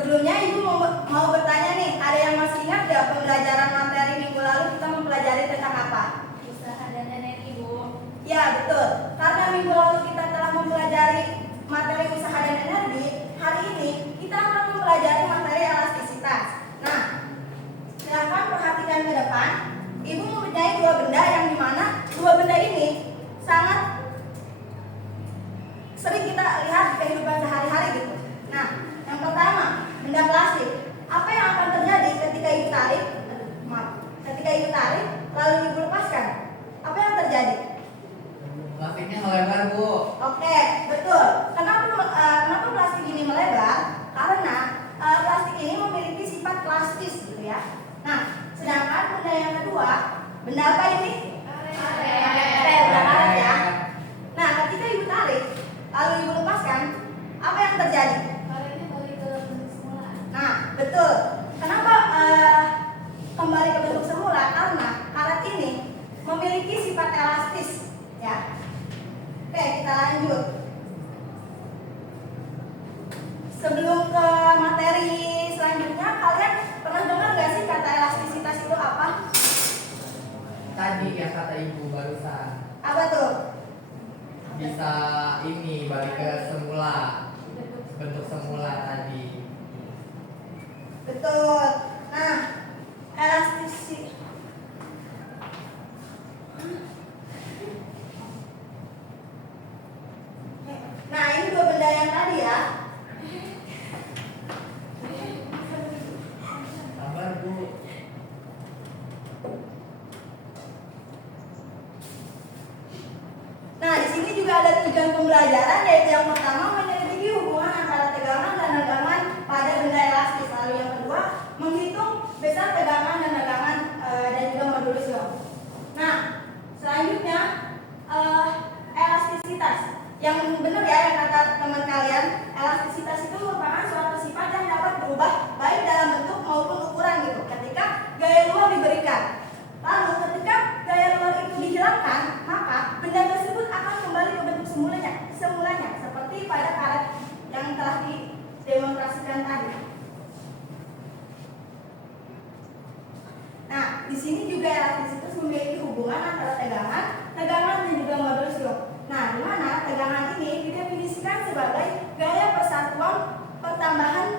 Sebelumnya Ibu mau bertanya nih, ada yang masih ingat gak pembelajaran materi minggu lalu kita mempelajari tentang apa? Usaha dan energi, Bu. Ya, betul. Karena minggu lalu kita telah mempelajari materi usaha dan energi, hari ini kita akan mempelajari materi elastisitas. Nah, silakan perhatikan ke depan. Ibu mempunyai dua benda yang dimana dua benda ini sangat sering kita lihat di kehidupan sehari-hari gitu. Nah, yang pertama, benda plastik. Apa yang akan terjadi ketika Ibu tarik? Ketika Ibu tarik, lalu Ibu lepaskan. Apa yang terjadi? Plastiknya melebar, Bu. Oke, betul. Kenapa plastik ini melebar? Karena plastik ini memiliki sifat plastis gitu ya. Nah, sedangkan benda yang kedua, benda apa ini? Benda karet ya. Nah, ketika Ibu tarik, lalu Ibu lepaskan, apa yang terjadi? Karetnya balik ke bentuk semula. Nah, betul. Kenapa kembali ke bentuk semula? Karena karet ini memiliki sifat elastis ya. Oke, kita lanjut. Sebelum ke materi selanjutnya, kalian pernah dengar gak sih kata elastisitas itu apa? Tadi yang kata Ibu barusan. Apa tuh? Bisa ini balik ke semula. Bentuk semula tadi. Betul. Nah, elastisitas. Nah, ini dua benda yang tadi ya. Sabar, Bu. Nah, di sini juga ada tujuan pembelajaran, yaitu yang pertama menyelidiki hubungan antara tegangan dan negangan pada benda elastis. Lalu yang kedua, menghitung besar tegangan dan negangan dan juga modulus Young. Nah, selanjutnya elastisitas. Yang benar ya yang kata teman kalian, elastisitas itu merupakan suatu sifat yang dapat berubah baik dalam bentuk maupun ukuran gitu ketika gaya luar diberikan. Lalu ketika gaya luar itu dihilangkan, maka benda tersebut akan kembali ke bentuk semulanya seperti pada karet yang telah didemonstrasikan tadi. Nah, di sini juga elastisitas memiliki hubungan antara tegangan dan juga modulus Young. Nah, di mana tegangan ini didefinisikan sebagai gaya persatuan pertambahan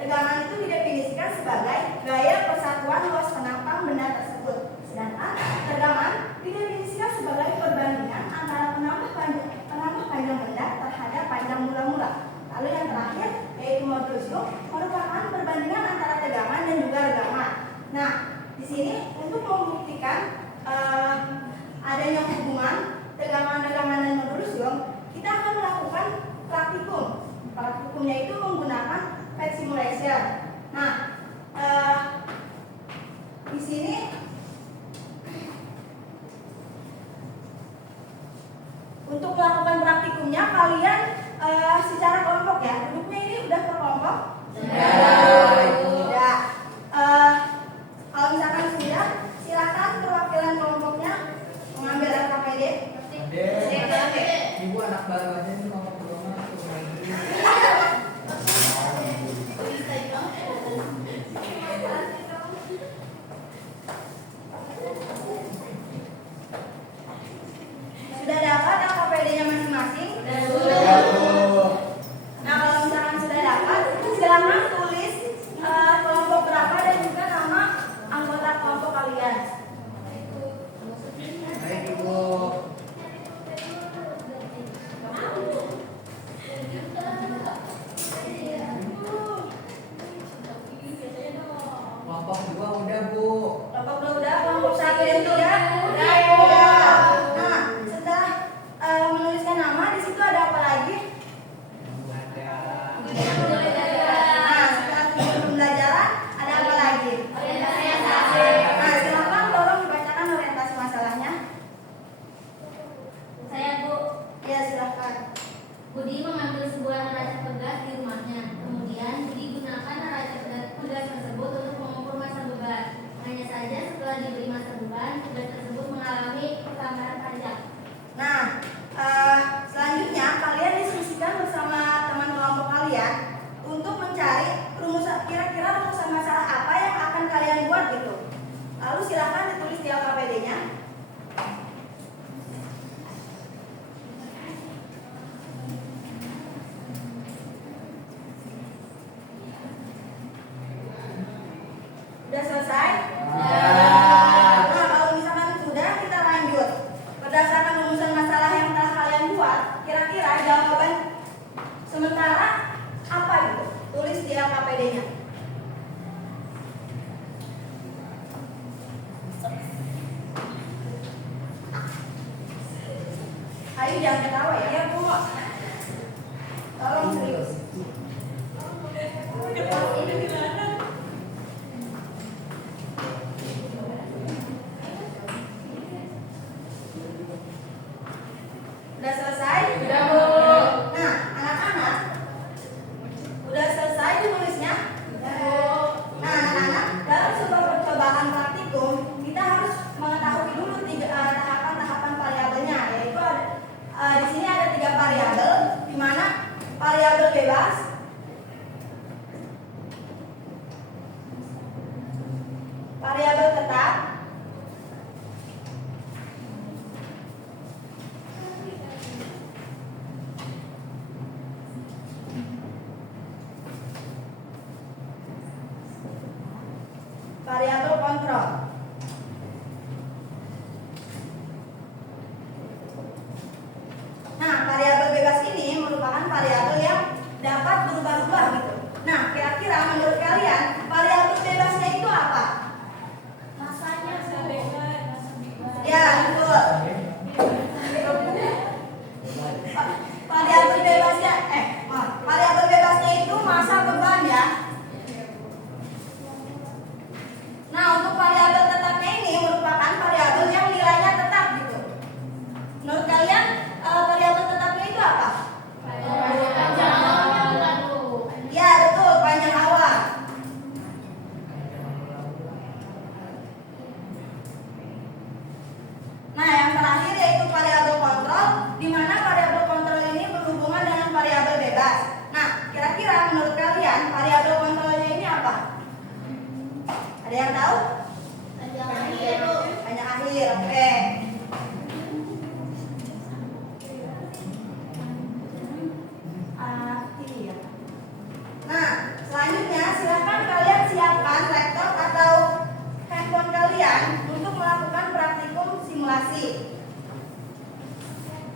tegangan itu didefinisikan sebagai gaya persatuan luas penampang benda tersebut. Sedangkan tegangan didefinisikan sebagai perbandingan antara penambah panjang benda terhadap panjang mula-mula. Lalu yang terakhir yaitu modulus Young merupakan perbandingan antara tegangan dan juga regaman. Nah, di sini untuk membuktikan adanya hubungan tegangan dan modulus Young, kita akan melakukan praktikum. Praktikumnya itu menggunakan PET simulation. Nah, di sini untuk melakukan praktikumnya kalian secara kelompok ya. Duduknya ini udah per kelompok? Sudah. Kalau misalkan sudah, silakan perwakilan kelompoknya mengambil LKPD. Ibu anak baru aja nih mau ke rumah. Sudah dapat LKPD-nya masing-masing? Sudah, Bu. Nah, kalau misalkan sudah dapat, silakan tulis kelompok berapa dan juga nama anggota kelompok kalian. Baik, Ibu. Kelompok 2 udah, Bu. Kelompok dua udah, kelompok 1 dan 3 udah. Nah, setelah menuliskan nama, di situ ada apa lagi? Nah, setelah tujuan pembelajaran, ada apa lagi? Nah, silakan tolong dibacakan orientasi masalahnya. Saya, Bu. Ya, silakan. Budi mengambil sebuah neraca pegas di rumahnya. Kemudian Budi gunakan neraca pegas tersebut untuk mengukur masa beban. Hanya saja setelah diberi masa beban, pegas tersebut mengalami pertambahan pajak. Nah, selanjutnya kalian diskusikan bersama APD-nya. Ayo jangan ketawa ya. Ya, Bu. Tolong serius. Udah selesai? Udah, Bu. Nah, anak-anak, udah selesai menulisnya? Nah, anak-anak, dalam sebuah percobaan praktikum, kita harus mengetahui dulu tahapan-tahapan variabelnya, yaitu di sini ada 3 variabel, di mana variabel bebas, variabel tetap, variabel kontrol. Nah, variabel bebas ini merupakan variabel yang dapat berubah-ubah gitu. Nah, kira-kira menurut kalian variabel bebasnya itu apa? Masanya Ya, betul. Variabel bebasnya variabel bebasnya itu masa beban ya. Nah, untuk variabel tetapnya ini merupakan variabel yang nilainya tetap gitu. Menurut kalian variabel tetapnya itu apa? panjang awalnya bukan, Bu. Ya, betul, panjang awal. Nah, yang terakhir yaitu variabel kontrol, di mana variabel kontrol ini berhubungan dengan variabel bebas. Nah, kira-kira menurut kalian variabel kontrolnya ini apa? Ada yang tahu? Panjang akhir, Bu. Panjang akhir, oke. Akhir. Nah, selanjutnya silahkan kalian siapkan laptop atau handphone kalian untuk melakukan praktikum simulasi.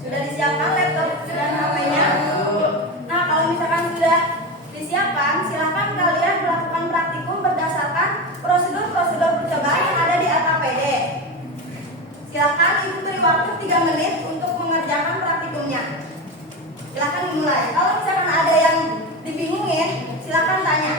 Sudah disiapkan laptop dan HP-nya? Nah, kalau misalkan sudah disiapkan, silahkan kalian melakukan praktikum berdasarkan prosedur-prosedur percobaan yang ada di APD. Silahkan ibu beri waktu 3 menit untuk mengerjakan praktikumnya. Silahkan dimulai. Kalau misalkan ada yang dibingungin, silahkan tanya.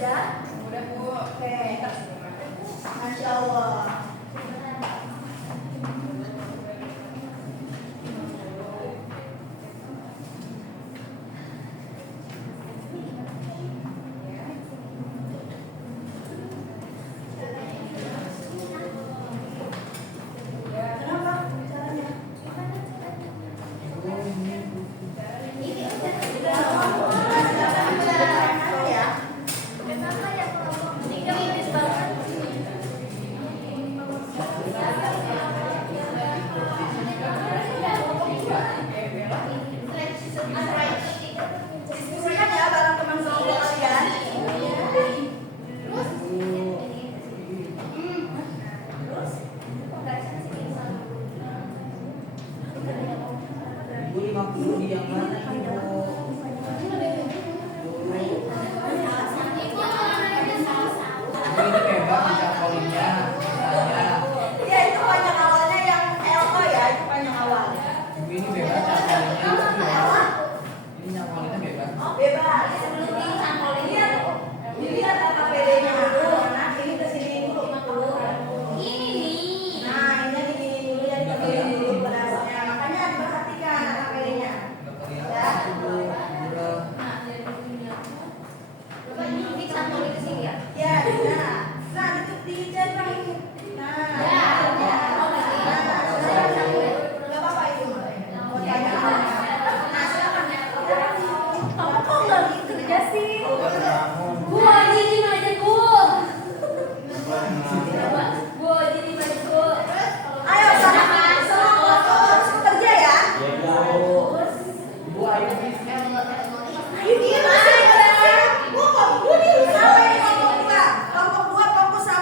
Sudah? Udah, Bu. Oke. Masya Allah. Kenapa? Caranya? Ya. Diskusikan ya bareng teman-teman kalian. Ibu 50 di yang mana, Ibu? Ibu ini bebas mencakulinya. Ya, itu panjang awalnya yang LO ya, itu panjang awal. Ibu ini bebas cakulinya. Ini nyakulinnya bebas. Bebas. Sebelum dicangkolin dilihat APD-nya dulu. Nah, ini ke sini dulu. Ini nih. Nah, ini digini dulu ya, dipilih dulu berasnya. Makanya diperhatikan APD-nya. Nggak kelihatan, Ibu. Udah. Ini campur ke sini ya. Ya, nah, itu dicentang ini. Nah, Ya, ya. Nggak apa-apa itu. Mau tanya apa? Nah, silakan ya. Kamu kok nggak gitu ya sih? Bu, ini belajar, Bu. Bu, ini belajar, Bu. Ayo, sana harus bekerja ya. Ibu, ayo. Ayo dia masih Bu, Bu nih sampai kelompok 2. Kelompok 2 fokus sama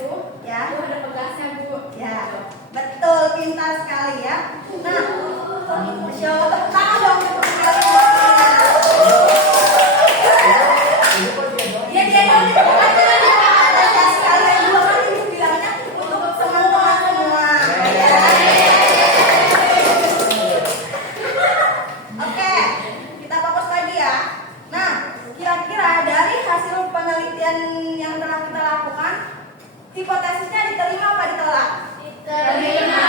itu, ya, Itu ada pegasnya, Bu. ya, betul, pintar sekali ya. Nah, show tepuk tangan dong untuk Itu kok dia doang? ya dia dong tepuk tangan ada sekalian dua kali bilangnya untuk teman-teman semua. Oke, kita fokus lagi ya. Nah, kira-kira dari hasil penelitian yang telah kita lakukan, hipotesisnya diterima apa ditolak? Diterima.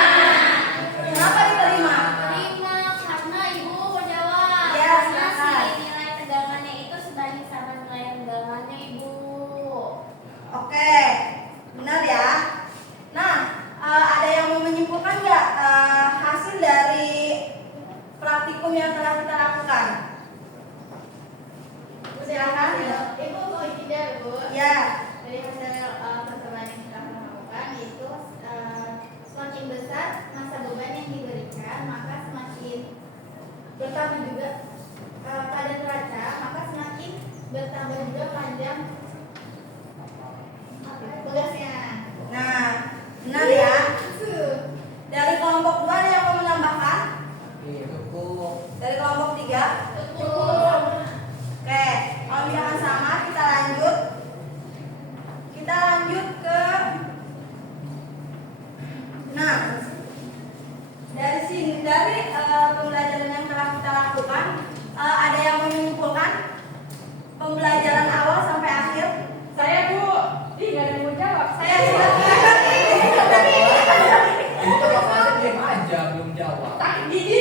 Kenapa diterima? Terima karena Ibu menjawab. Ya, Karena silakan. si nilai tegangannya itu sebanding sama nilai tegangannya, Ibu. Oke, benar ya. Nah, ada yang mau menyimpulkan nggak hasil dari praktikum yang telah kita lakukan? Silakan. Ibu mau tidak, Bu? Ya, Dari hasil percobaan yang kita lakukan yaitu semakin besar masa beban yang diberikan, maka semakin bertambah juga pada neraca, maka semakin bertambah juga panjang pegasnya. nah, benar ya. Dari kelompok 2 ada yang mau menambahkan? Iya, cukup. Dari kelompok 3? Cukup. Oke, kalau misalkan sama kita lanjut. Kita lanjut ke nah, dari sini dari pembelajaran yang telah kita lakukan, ada yang mau menyimpulkan pembelajaran awal sampai akhir? Saya, Bu. Ih, nggak ada yang mau jawab. Saya silakan. Itu bakalan diam aja, belum jawab. Sakit gigi.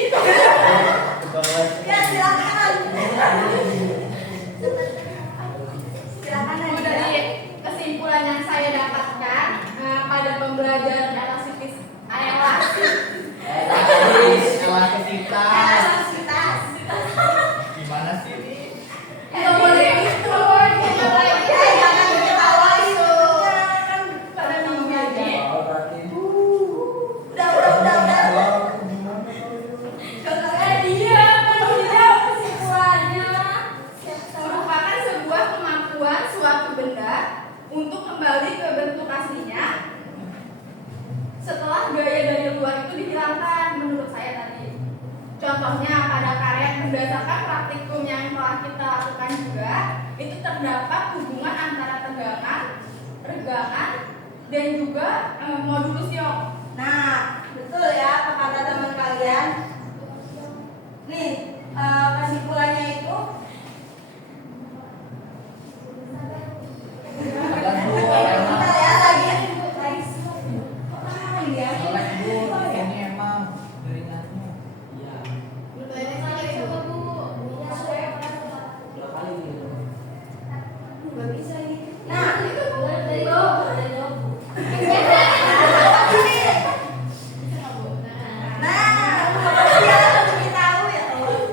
Ya, silakan. Silakan Bu, Nadia. dari kesimpulan yang saya dapatkan pada pembelajaran elastisitas Elastisitas. Elastisitas. Gimana sih ini? Nggak boleh gitu. Jangan ketawa itu. Kan Pada minggu ini Oh, berarti udah. dia menjawab kesimpulannya merupakan sebuah kemampuan suatu benda untuk kembali ke bentuk aslinya setelah gaya dari luar itu dihilangkan, menurut saya tadi. Contohnya pada karya yang berdasarkan praktikum yang telah kita lakukan juga, itu terdapat hubungan antara tegangan, regangan, dan juga modulusnya. Nah, betul ya kata teman kalian. Nih, kesimpulannya itu ada dua bentar ya lagi. Ya. Jelek Bu, di sini emang jaringannya. Iya. Nggak bisa ini. Nah, nah, dia lebih tahu ya.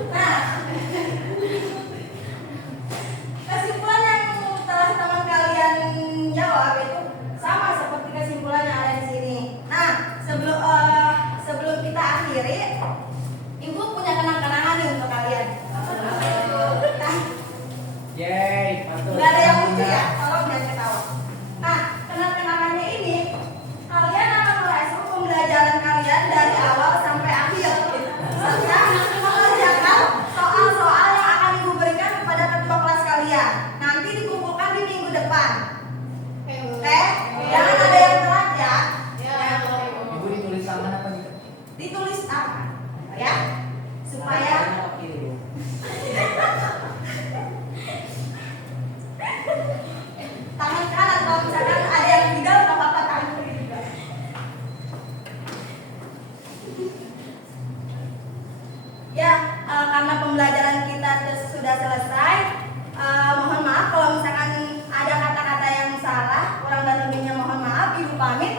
Nah, kesimpulan yang telah teman kalian jawab itu sama seperti kesimpulan yang ada di sini. Nah, sebelum kita akhiri, Ibu punya kenang-kenangan nih untuk kalian. Nah, Yeay, mantul. nggak ada yang lucu ya, tolong jangan ketawa. Nah, kenang-kenangannya ini kalian akan merespon pembelajaran kalian dari awal sampai akhir serta mengerjakan soal-soal yang akan Ibu berikan kepada ketua kelas kalian. Nanti dikumpulkan di minggu depan. Oke? Jangan ada yang telat ya. Ibu ditulis tangan apa gitu? Ditulis tangan ya. Supaya tangan kanan, kalau misalkan ada yang tinggal nggak apa-apa tangan kiri juga. Ya, karena pembelajaran kita sudah selesai, mohon maaf kalau misalkan ada kata-kata yang salah, kurang dan lebihnya mohon maaf. Ibu pamit.